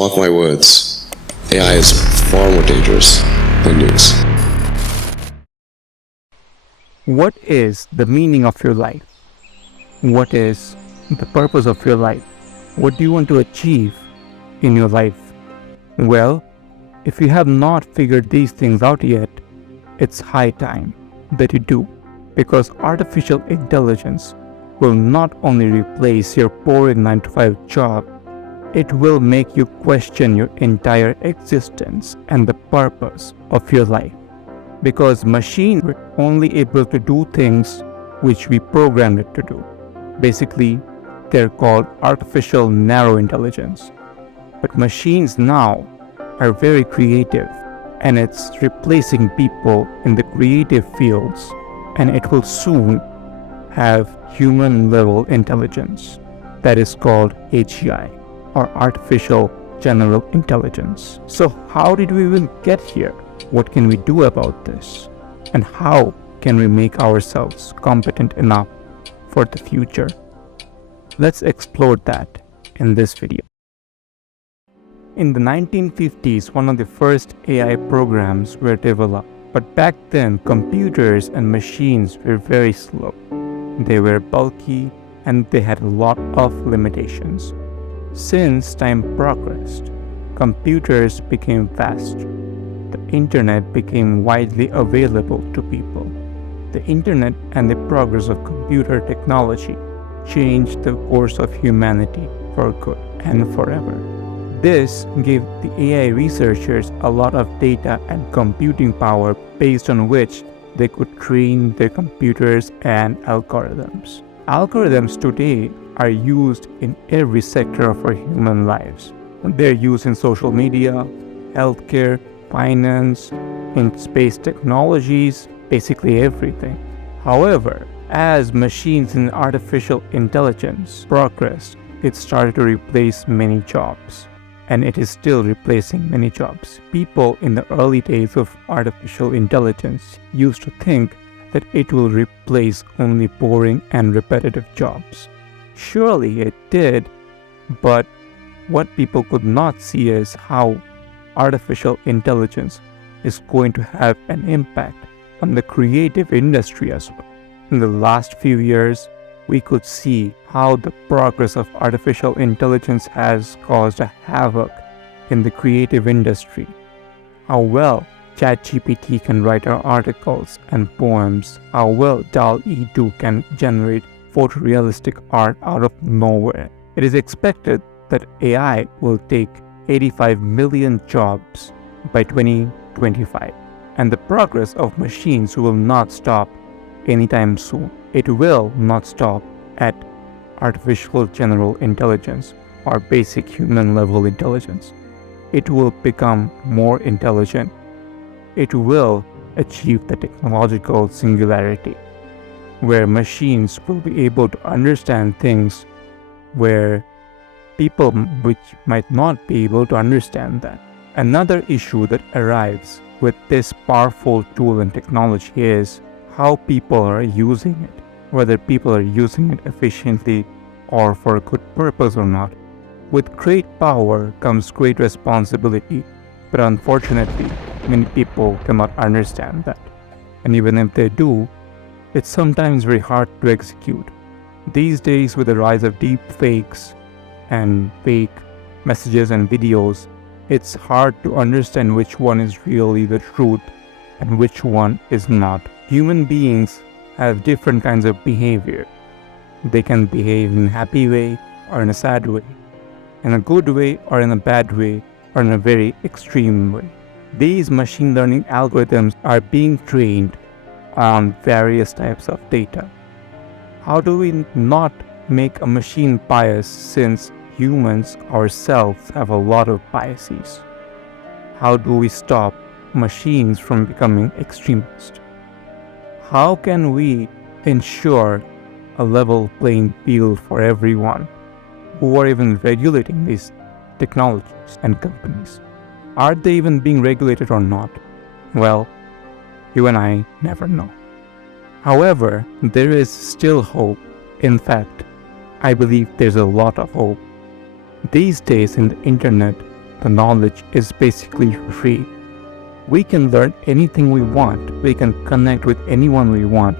Mark my words, AI is far more dangerous than news. What is the meaning of your life? What is the purpose of your life? What do you want to achieve in your life? Well, if you have not figured these things out yet, it's high time that you do, because artificial intelligence will not only replace your boring 9 to 5 job, it will make you question your entire existence and the purpose of your life. Because machines were only able to do things which we programmed it to do. Basically, they're called artificial narrow intelligence. But machines now are very creative, and it's replacing people in the creative fields, and it will soon have human level intelligence. That is called AGI, or artificial general intelligence. So how did we even get here? What can we do about this? And how can we make ourselves competent enough for the future? Let's explore that in this video. In the 1950s, one of the first AI programs were developed. But back then, computers and machines were very slow. They were bulky and they had a lot of limitations. Since time progressed, computers became faster. The internet became widely available to people. The internet and the progress of computer technology changed the course of humanity for good and forever. This gave the AI researchers a lot of data and computing power based on which they could train their computers and algorithms. Algorithms today are used in every sector of our human lives. They're used in social media, healthcare, finance, in space technologies, basically everything. However, as machines and artificial intelligence progressed, it started to replace many jobs. And it is still replacing many jobs. People in the early days of artificial intelligence used to think that it will replace only boring and repetitive jobs. Surely it did, but what people could not see is how artificial intelligence is going to have an impact on the creative industry as well. In the last few years, we could see how the progress of artificial intelligence has caused a havoc in the creative industry. How well ChatGPT can write our articles and poems, how well DALL-E 2 can generate photorealistic art out of nowhere. It is expected that AI will take 85 million jobs by 2025, and the progress of machines will not stop anytime soon. It will not stop at artificial general intelligence or basic human level intelligence. It will become more intelligent. It will achieve the technological singularity, where machines will be able to understand things where people which might not be able to understand that. Another issue that arrives with this powerful tool and technology is how people are using it, whether people are using it efficiently or for a good purpose or not. With great power comes great responsibility, but unfortunately, many people cannot understand that. And even if they do, it's sometimes very hard to execute. These days, with the rise of deep fakes and fake messages and videos, it's hard to understand which one is really the truth and which one is not. Human beings have different kinds of behavior. They can behave in a happy way or in a sad way, in a good way or in a bad way, or in a very extreme way. These machine learning algorithms are being trained on various types of data. How do we not make a machine bias, since humans ourselves have a lot of biases? How do we stop machines from becoming extremist? How can we ensure a level playing field for everyone? Who are even regulating these technologies and companies? Are they even being regulated or not? Well, you and I never know. However, there is still hope. In fact, I believe there's a lot of hope. These days in the internet, the knowledge is basically free. We can learn anything we want. We can connect with anyone we want.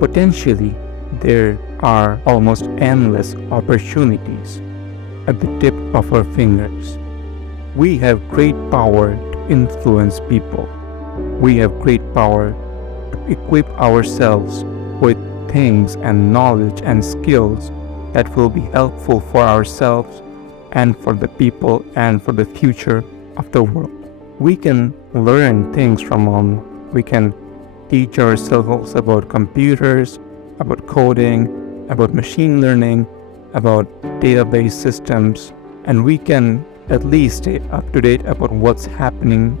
Potentially, there are almost endless opportunities at the tip of our fingers. We have great power to influence people. We have great power to equip ourselves with things and knowledge and skills that will be helpful for ourselves and for the people and for the future of the world. We can learn things from online. We can teach ourselves about computers, about coding, about machine learning, about database systems, and we can at least stay up to date about what's happening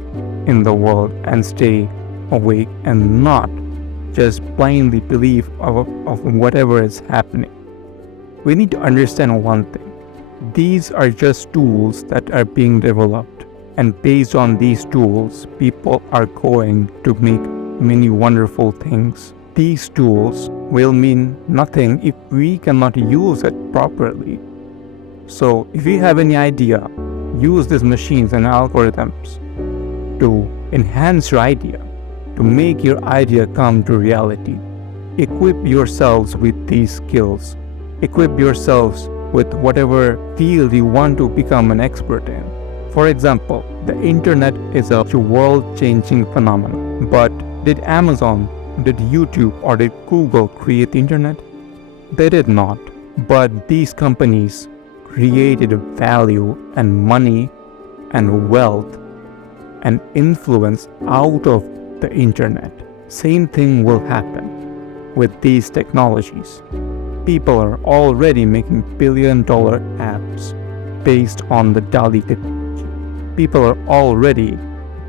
in the world and stay awake and not just blindly believe of whatever is happening. We need to understand one thing. These are just tools that are being developed, and based on these tools, people are going to make many wonderful things. These tools will mean nothing if we cannot use it properly. So if you have any idea, use these machines and algorithms to enhance your idea, to make your idea come to reality. Equip yourselves with these skills. Equip yourselves with whatever field you want to become an expert in. For example, the internet is a world-changing phenomenon. But did Amazon, did YouTube, or did Google create the internet? They did not. But these companies created value and money and wealth and influence out of the internet. Same thing will happen with these technologies. People are already making billion-dollar apps based on the DALL-E technology. People are already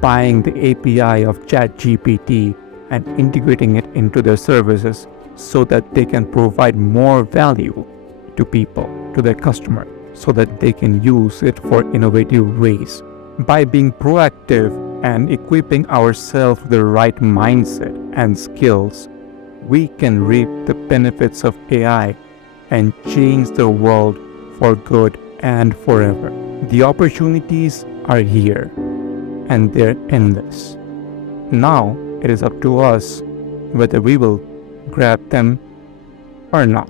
buying the API of ChatGPT and integrating it into their services so that they can provide more value to people, to their customer, so that they can use it for innovative ways. By being proactive and equipping ourselves with the right mindset and skills, we can reap the benefits of AI and change the world for good and forever. The opportunities are here, and they're endless. Now it is up to us whether we will grab them or not.